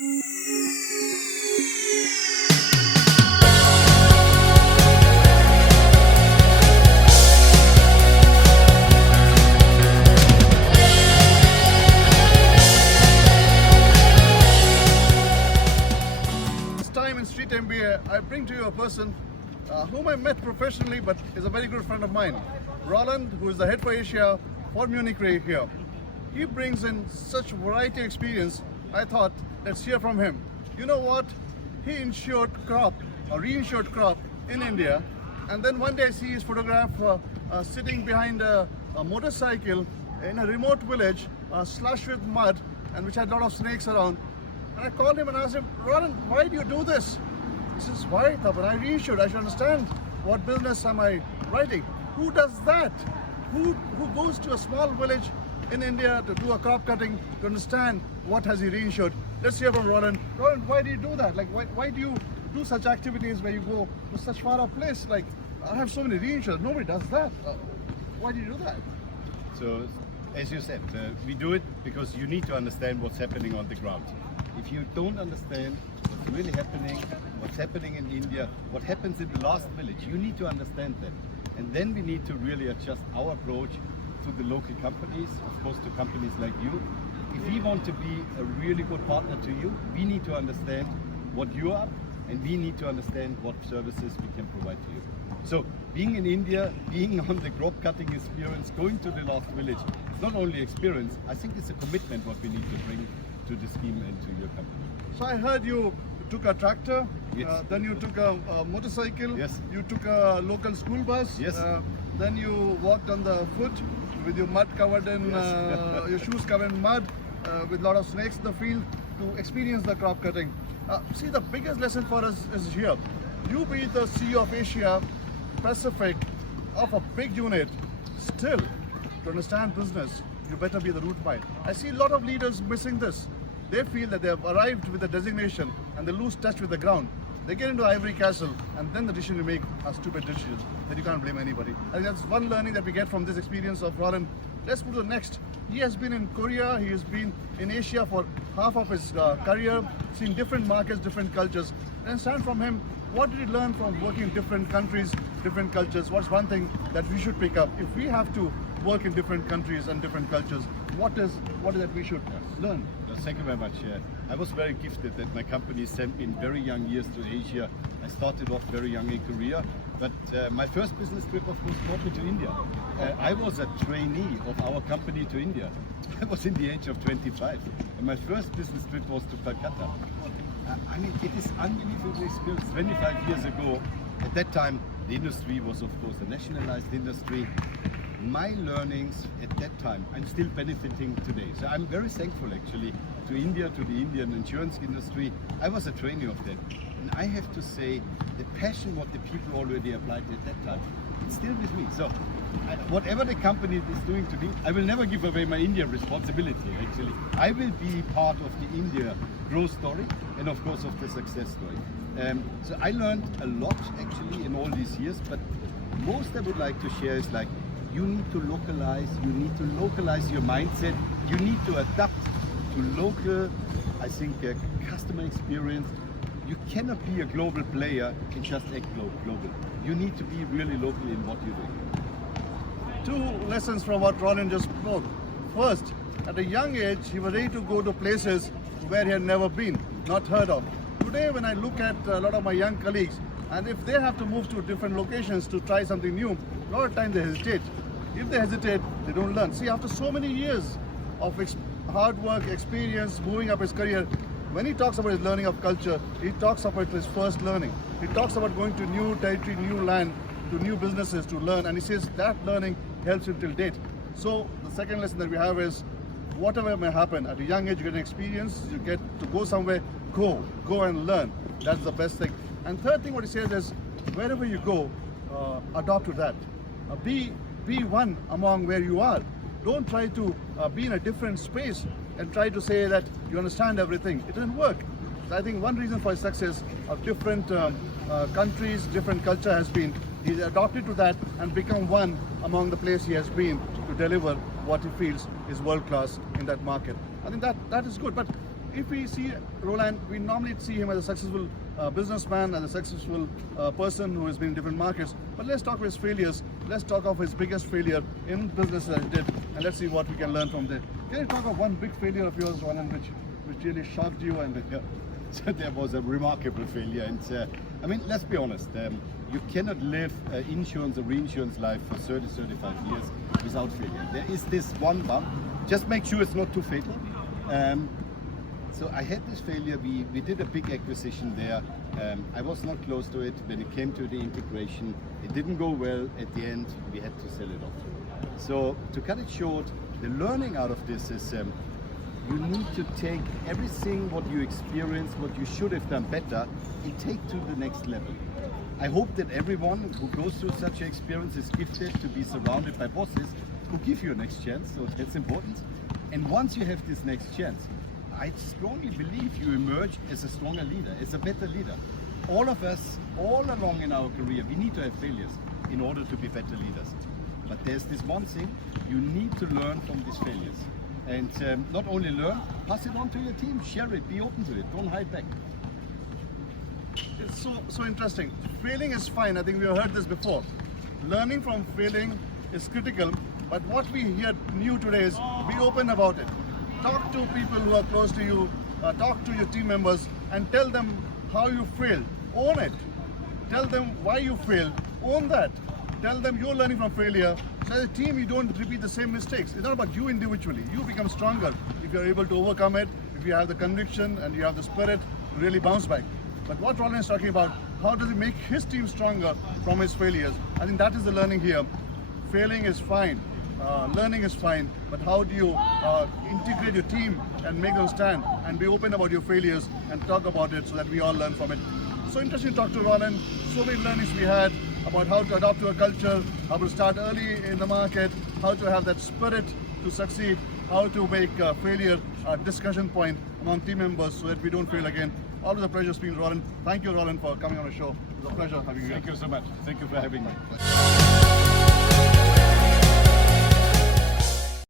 Street MBA, I bring to you a person whom I met professionally but is a very good friend of mine. Roland, who is the head for Asia for Munich Re here. He brings in such variety of experience. I thought, let's hear from him. You know what? He insured crop, or reinsured crop in India, and then one day I see his photograph sitting behind a motorcycle in a remote village, slush with mud, and which had a lot of snakes around. And I called him and asked him, Roland, why do you do this? He says, why, Tapan? I reinsured. I should understand what business am I writing. Who does that? Who goes to a small village in India to do a crop cutting to understand what has he reinsured? Let's hear from Roland. Roland, why do you do that? Like, why do you do such activities where you go to such far off place? Like, I have so many reinsurers. Nobody does that. Why do you do that? So, as you said, we do it because you need to understand what's happening on the ground. If you don't understand what's really happening, what's happening in India, what happens in the last village, you need to understand that. And then we need to really adjust our approach to the local companies, of course to companies like you. If we want to be a really good partner to you, we need to understand what you are, and we need to understand what services we can provide to you. So being in India, being on the crop cutting experience, going to the last village, it's not only experience, I think it's a commitment what we need to bring to the scheme and to your company. So I heard you took a tractor, yes. Then you took a motorcycle, yes. You took a local school bus, yes. Then you walked on the foot with your mud covered in, yes. your shoes covered in mud, with a lot of snakes in the field to experience the crop cutting. See, the biggest lesson for us is here. You be the CEO of Asia Pacific of a big unit, still to understand business, you better be the root mind. I see a lot of leaders missing this. They feel that they have arrived with a designation and they lose touch with the ground. They get into ivory castle and then the decision you make are stupid decisions that you can't blame anybody. I think that's one learning that we get from this experience of Roland. Let's move to the next. He has been in Korea, he has been in Asia for half of his career, seen different markets, different cultures. And stand from him, what did you learn from working in different countries, different cultures? What's one thing that we should pick up? If we have to work in different countries and different cultures, what is that we should learn? Thank you very much. I was very gifted that my company sent me in very young years to Asia. I started off very young in Korea, but my first business trip of course brought me to India. I was a trainee of our company to India. I was in the age of 25 and my first business trip was to Calcutta. I mean, it is unbelievable experience. 25 years ago, at that time, the industry was of course a nationalized industry. My learnings at that time, I'm still benefiting today. So I'm very thankful actually to India, to the Indian insurance industry. I was a trainee of that. And I have to say, the passion what the people already applied at that time, it's still with me. So whatever the company is doing to me, I will never give away my India responsibility actually. I will be part of the India growth story and of course of the success story. So I learned a lot actually in all these years, but most I would like to share is like, you need to localize your mindset, you need to adapt to local, I think, customer experience. You cannot be a global player and just act global. You need to be really local in what you do. Two lessons from what Roland just spoke. First, at a young age, he was ready to go to places where he had never been, not heard of. Today, when I look at a lot of my young colleagues, and if they have to move to different locations to try something new, a lot of times they hesitate. If they hesitate, they don't learn. See, after so many years of hard work, experience, moving up his career, when he talks about his learning of culture, he talks about his first learning. He talks about going to new territory, new land, to new businesses to learn, and he says that learning helps him till date. So the second lesson that we have is, whatever may happen, at a young age you get an experience, you get to go somewhere, go and learn. That's the best thing. And third thing what he says is, wherever you go, adopt to that. Be one among where you are. Don't try to be in a different space and try to say that you understand everything. It doesn't work. So I think one reason for his success of different countries, different culture has been he's adopted to that and become one among the place he has been to deliver what he feels is world class in that market. I think that is good. But if we see Roland, we normally see him as a successful businessman, as a successful person who has been in different markets. But let's talk of his failures. Let's talk of his biggest failure in business that he did, and let's see what we can learn from there. Can you talk of one big failure of yours, Roland, which really shocked you? And Yeah. So there was a remarkable failure, and I mean, let's be honest. You cannot live insurance or reinsurance life for 30, 35 years without failure. There is this one bump. Just make sure it's not too fatal. So I had this failure. We did a big acquisition there. I was not close to it. When it came to the integration, it didn't go well. At the end, we had to sell it off. So to cut it short, the learning out of this is you need to take everything what you experience, what you should have done better, and take to the next level. I hope that everyone who goes through such an experience is gifted to be surrounded by bosses who give you a next chance, so that's important. And once you have this next chance, I strongly believe you emerge as a stronger leader, as a better leader. All of us, all along in our career, we need to have failures in order to be better leaders. But there's this one thing, you need to learn from these failures. And not only learn, pass it on to your team, share it, be open to it, don't hide back. it's so interesting. Failing is fine. I think we have heard this before. Learning from failing is critical. But what we hear new today is be open about it. Talk to people who are close to you. Talk to your team members and tell them how you failed. Own it. Tell them why you failed. Own that. Tell them you're learning from failure. So as a team, you don't repeat the same mistakes. It's not about you individually. You become stronger if you're able to overcome it, if you have the conviction and you have the spirit to really bounce back. But what Roland is talking about, how does he make his team stronger from his failures? I think that is the learning here. Failing is fine. Learning is fine, but how do you integrate your team and make them stand and be open about your failures and talk about it so that we all learn from it. So interesting to talk to Roland. So many learnings we had about how to adapt to a culture, how to start early in the market, how to have that spirit to succeed, how to make failure a discussion point among team members so that we don't fail again. Always a pleasure speaking to Roland. Thank you, Roland, for coming on the show. It was a pleasure having you here. Thank you so much. Thank you for having me.